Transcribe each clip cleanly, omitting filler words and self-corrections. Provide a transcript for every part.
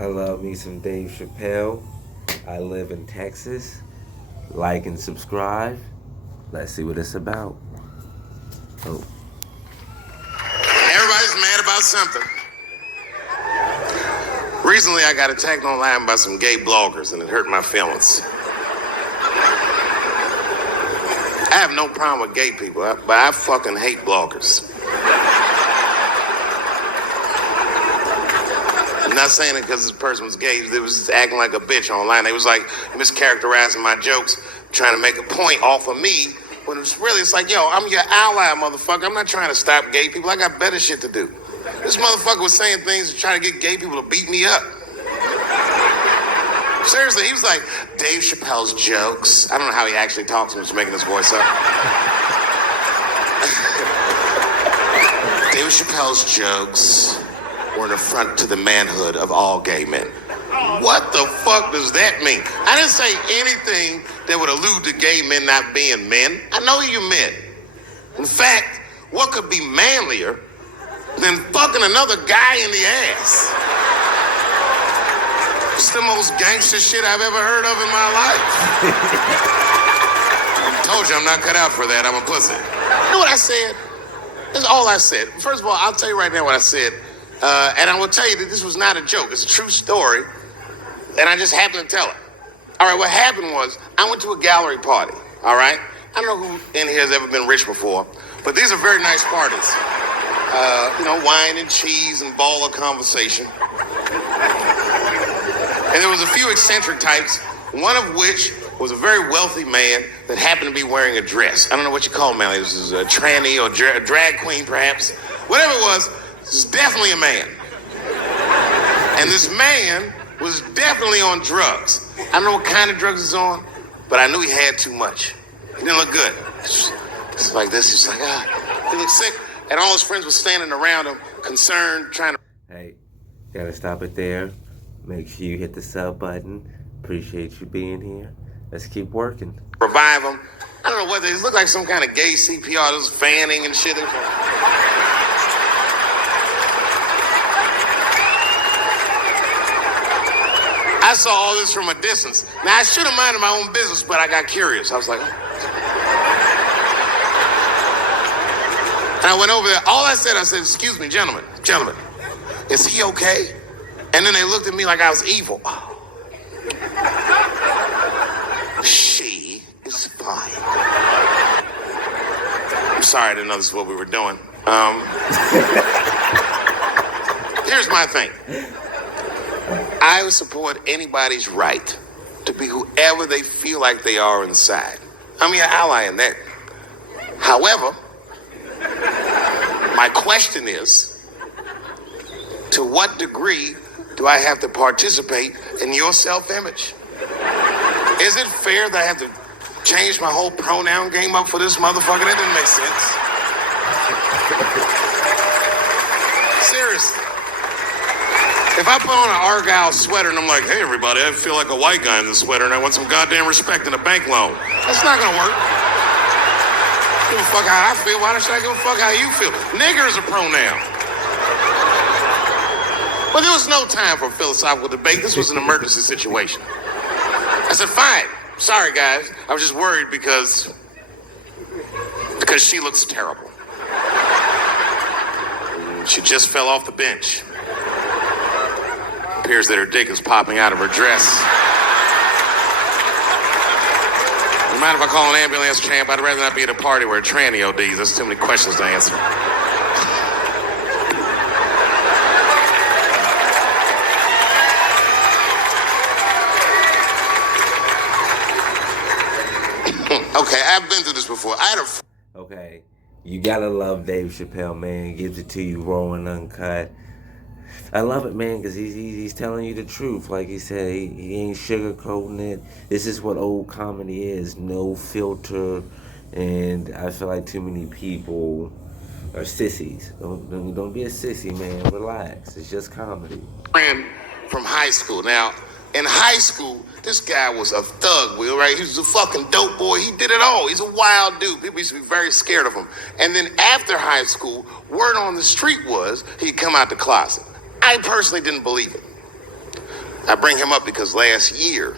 I love me some Dave Chappelle. I live in Texas. Like and subscribe. Let's see what it's about. Oh. Everybody's mad about something. Recently, I got attacked online by some gay bloggers, and it hurt my feelings. I have no problem with gay people, but I fucking hate bloggers. I'm not saying it because this person was gay. They was just acting like a bitch online. They was like mischaracterizing my jokes, trying to make a point off of me. When it's like, yo, I'm your ally, motherfucker. I'm not trying to stop gay people. I got better shit to do. This motherfucker was saying things to try to get gay people to beat me up. Seriously, he was like, Dave Chappelle's jokes. I don't know how he actually talks. I'm just making his voice up. Dave Chappelle's jokes were an affront to the manhood of all gay men. What the fuck does that mean? I didn't say anything that would allude to gay men not being men. I know you men. In fact, what could be manlier than fucking another guy in the ass? It's the most gangster shit I've ever heard of in my life. I told you I'm not cut out for that. I'm a pussy. You know what I said? That's all I said. First of all, I'll tell you right now what I said. And I will tell you that this was not a joke. It's a true story. And I just happened to tell it. All right, what happened was I went to a gallery party, all right? I don't know who in here has ever been rich before, but these are very nice parties. Wine and cheese and ball of conversation. And there was a few eccentric types, one of which was a very wealthy man that happened to be wearing a dress. I don't know what you call him, man. This is a tranny or a drag queen, perhaps. Whatever it was, this is definitely a man. And this man was definitely on drugs. I don't know what kind of drugs he's on, but I knew he had too much. He didn't look good. It's like this. He's like, he looked sick. And all his friends were standing around him, concerned, trying to... Hey, gotta stop it there. Make sure you hit the sub button. Appreciate you being here. Let's keep working. Revive him. I don't know what they look like, some kind of gay CPR. This fanning and shit. I saw all this from a distance. Now, I should have minded my own business, but I got curious. I was like... And I went over there. All I said, excuse me, gentlemen, is he okay? And then they looked at me like I was evil. She is fine. I'm sorry, I didn't know this is what we were doing. Here's my thing. I would support anybody's right to be whoever they feel like they are inside. I'm your ally in that. However, my question is, to what degree do I have to participate in your self-image? Is it fair that I have to change my whole pronoun game up for this motherfucker? That doesn't make sense. Seriously. If I put on an Argyle sweater and I'm like, hey, everybody, I feel like a white guy in this sweater and I want some goddamn respect and a bank loan. That's not gonna work. Give a fuck how I feel. Why should I give a fuck how you feel? Nigger is a pronoun. But there was no time for a philosophical debate. This was an emergency situation. I said, fine. Sorry, guys. I was just worried because she looks terrible. She just fell off the bench. Appears that her dick is popping out of her dress. You mind if I call an ambulance, champ? I'd rather not be at a party where a tranny ODs. There's too many questions to answer. Okay, I've been through this before. Okay, you gotta love Dave Chappelle, man. Gives it to you raw and uncut. I love it, man, because he's telling you the truth. Like he said, he ain't sugarcoating it. This is what old comedy is. No filter. And I feel like too many people are sissies. Don't be a sissy, man. Relax. It's just comedy. Friend from high school. Now, in high school, this guy was a thug, Will, right? He was a fucking dope boy. He did it all. He's a wild dude. People used to be very scared of him. And then after high school, word on the street was he'd come out the closet. I personally didn't believe it. I bring him up because last year,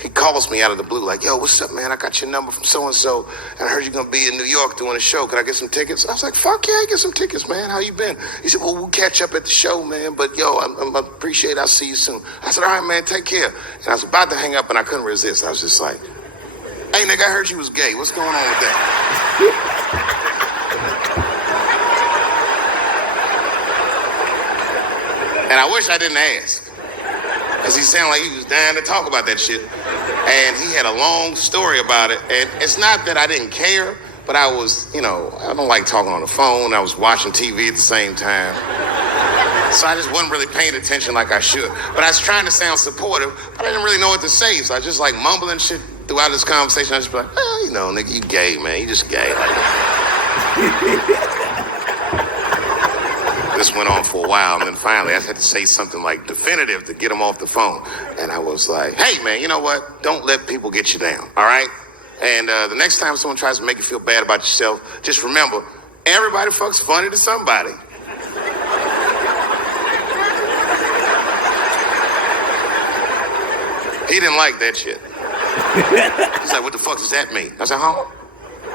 he calls me out of the blue like, yo, what's up, man? I got your number from so-and-so, and I heard you're going to be in New York doing a show. Could I get some tickets? I was like, fuck yeah, get some tickets, man. How you been? He said, well, we'll catch up at the show, man. But, yo, I appreciate it. I'll see you soon. I said, all right, man, take care. And I was about to hang up, and I couldn't resist. I was just like, hey, nigga, I heard you was gay. What's going on with that? And I wish I didn't ask. Because he sounded like he was dying to talk about that shit. And he had a long story about it. And it's not that I didn't care, but I was, I don't like talking on the phone. I was watching TV at the same time. So I just wasn't really paying attention like I should. But I was trying to sound supportive, but I didn't really know what to say. So I just like mumbling shit throughout this conversation. I just be like, nigga, you gay, man. You just gay. This went on for a while, and then finally I had to say something like definitive to get him off the phone. And I was like, hey, man, you know what? Don't let people get you down, all right? And the next time someone tries to make you feel bad about yourself, just remember, everybody fucks funny to somebody. He didn't like that shit. He's like, what the fuck does that mean? I said, huh?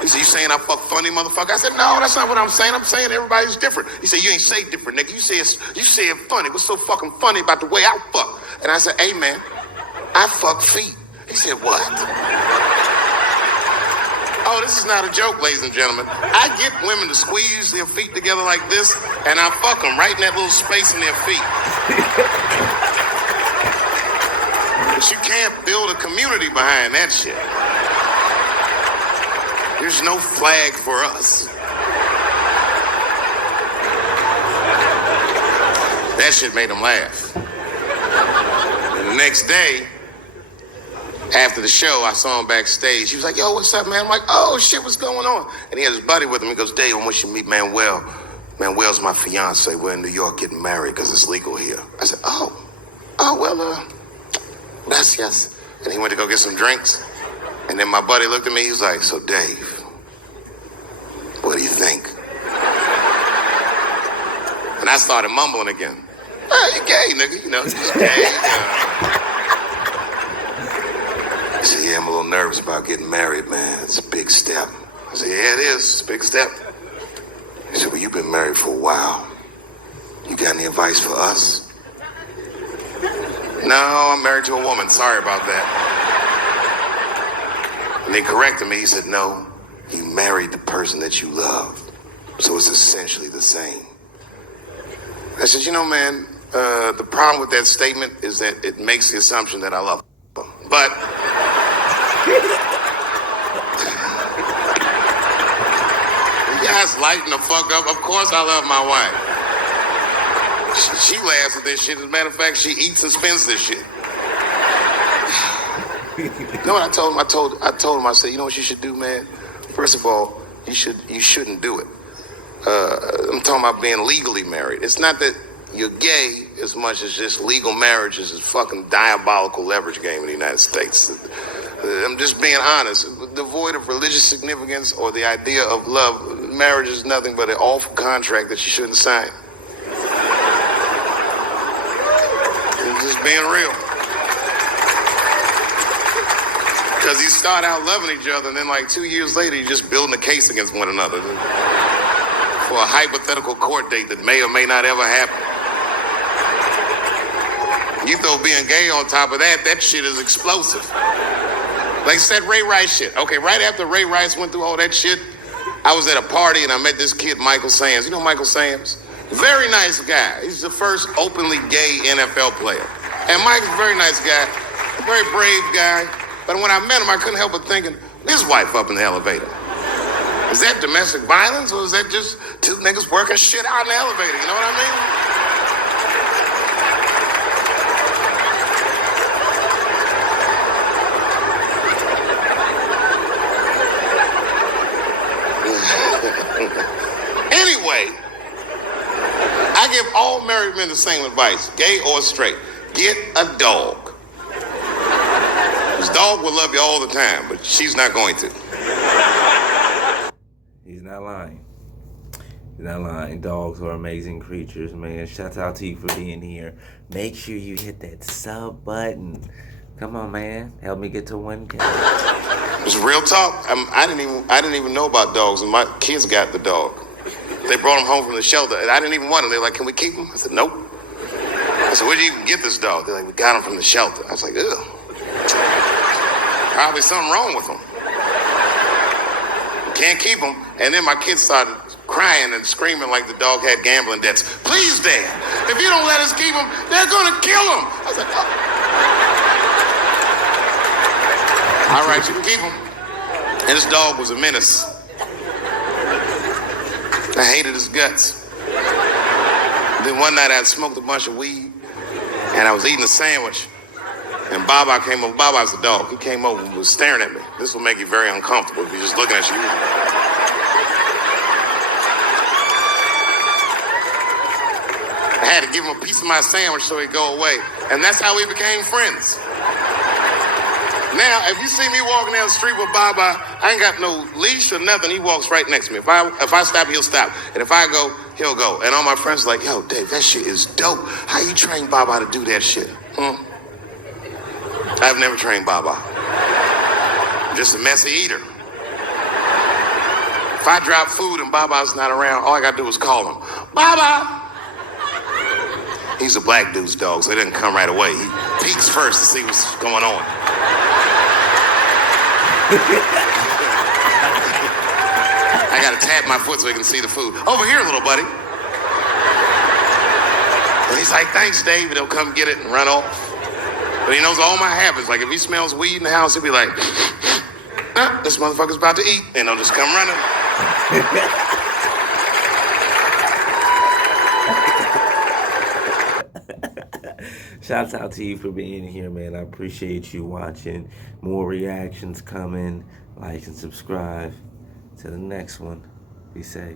He said, you saying I fuck funny, motherfucker? I said, no, that's not what I'm saying. I'm saying everybody's different. He said, you ain't say different, nigga. You say it funny. What's so fucking funny about the way I fuck? And I said, hey, man, I fuck feet. He said, what? Oh, this is not a joke, ladies and gentlemen. I get women to squeeze their feet together like this, and I fuck them right in that little space in their feet. But you can't build a community behind that shit. There's no flag for us. That shit made him laugh. And the next day, after the show, I saw him backstage. He was like, yo, what's up, man? I'm like, oh, shit, what's going on? And he had his buddy with him. He goes, Dave, I want you to meet Manuel. Manuel's my fiance. We're in New York getting married because it's legal here. I said, well, gracias. And he went to go get some drinks. And then my buddy looked at me, he was like, so Dave, what do you think? And I started mumbling again. Oh, you gay, nigga, you just gay. He said, yeah, I'm a little nervous about getting married, man. It's a big step. I said, yeah, it is. It's a big step. He said, well, you've been married for a while. You got any advice for us? No, I'm married to a woman. Sorry about that. And they corrected me. He said, no, you married the person that you love. So it's essentially the same. I said, man, the problem with that statement is that it makes the assumption that I love them. But you guys lighten the fuck up. Of course I love my wife. She laughs at this shit. As a matter of fact, she eats and spends this shit. You know what I told him? I told him, I said, you know what you should do, man? First of all, you shouldn't do it. I'm talking about being legally married. It's not that you're gay as much as just legal marriage is a fucking diabolical leverage game in the United States. I'm just being honest. Devoid of religious significance or the idea of love, marriage is nothing but an awful contract that you shouldn't sign. I'm just being real. Because you start out loving each other, and then like 2 years later, you're just building a case against one another for a hypothetical court date that may or may not ever happen. You throw being gay on top of that, that shit is explosive. Like said Ray Rice shit. Okay, right after Ray Rice went through all that shit, I was at a party and I met this kid, Michael Sams. You know Michael Sams? Very nice guy. He's the first openly gay NFL player. And Mike's a very nice guy, a very brave guy. But when I met him, I couldn't help but thinking, his wife up in the elevator. Is that domestic violence or is that just two niggas working shit out in the elevator? You know what I mean? Anyway, I give all married men the same advice, gay or straight. Get a dog. This dog will love you all the time, but she's not going to. He's not lying. That line, dogs are amazing creatures, man. Shout out to you for being here. Make sure you hit that sub button. Come on, man. Help me get to 1K. It's real talk. I didn't even know about dogs, and my kids got the dog. They brought him home from the shelter, and I didn't even want him. They're like, "Can we keep him?" I said, "Nope." I said, "Where'd you even get this dog?" They're like, "We got him from the shelter." I was like, "Ugh." Probably something wrong with him. Can't keep him. And then my kids started crying and screaming like the dog had gambling debts. "Please, Dad, if you don't let us keep him, they're gonna kill him." I was like, "Oh." All right, you can keep him. And this dog was a menace. I hated his guts. Then one night I smoked a bunch of weed and I was eating a sandwich. And Baba came over. Baba's the dog. He came over and was staring at me. This will make you very uncomfortable if he's just looking at you. I had to give him a piece of my sandwich so he'd go away. And that's how we became friends. Now, if you see me walking down the street with Baba, I ain't got no leash or nothing. He walks right next to me. If I stop, he'll stop. And if I go, he'll go. And all my friends are like, "Yo, Dave, that shit is dope. How you train Baba to do that shit?" I've never trained Baba. I'm just a messy eater. If I drop food and Baba's not around, all I gotta do is call him. "Baba!" He's a black dude's dog, so he doesn't come right away. He peeks first to see what's going on. I gotta tap my foot so he can see the food. "Over here, little buddy." And he's like, "Thanks, Dave." He'll come get it and run off. But he knows all my habits. Like if he smells weed in the house, he'll be like, "Nah, this motherfucker's about to eat." And he'll just come running. Shouts out to you for being here, man. I appreciate you watching. More reactions coming. Like and subscribe to the next one. Be safe.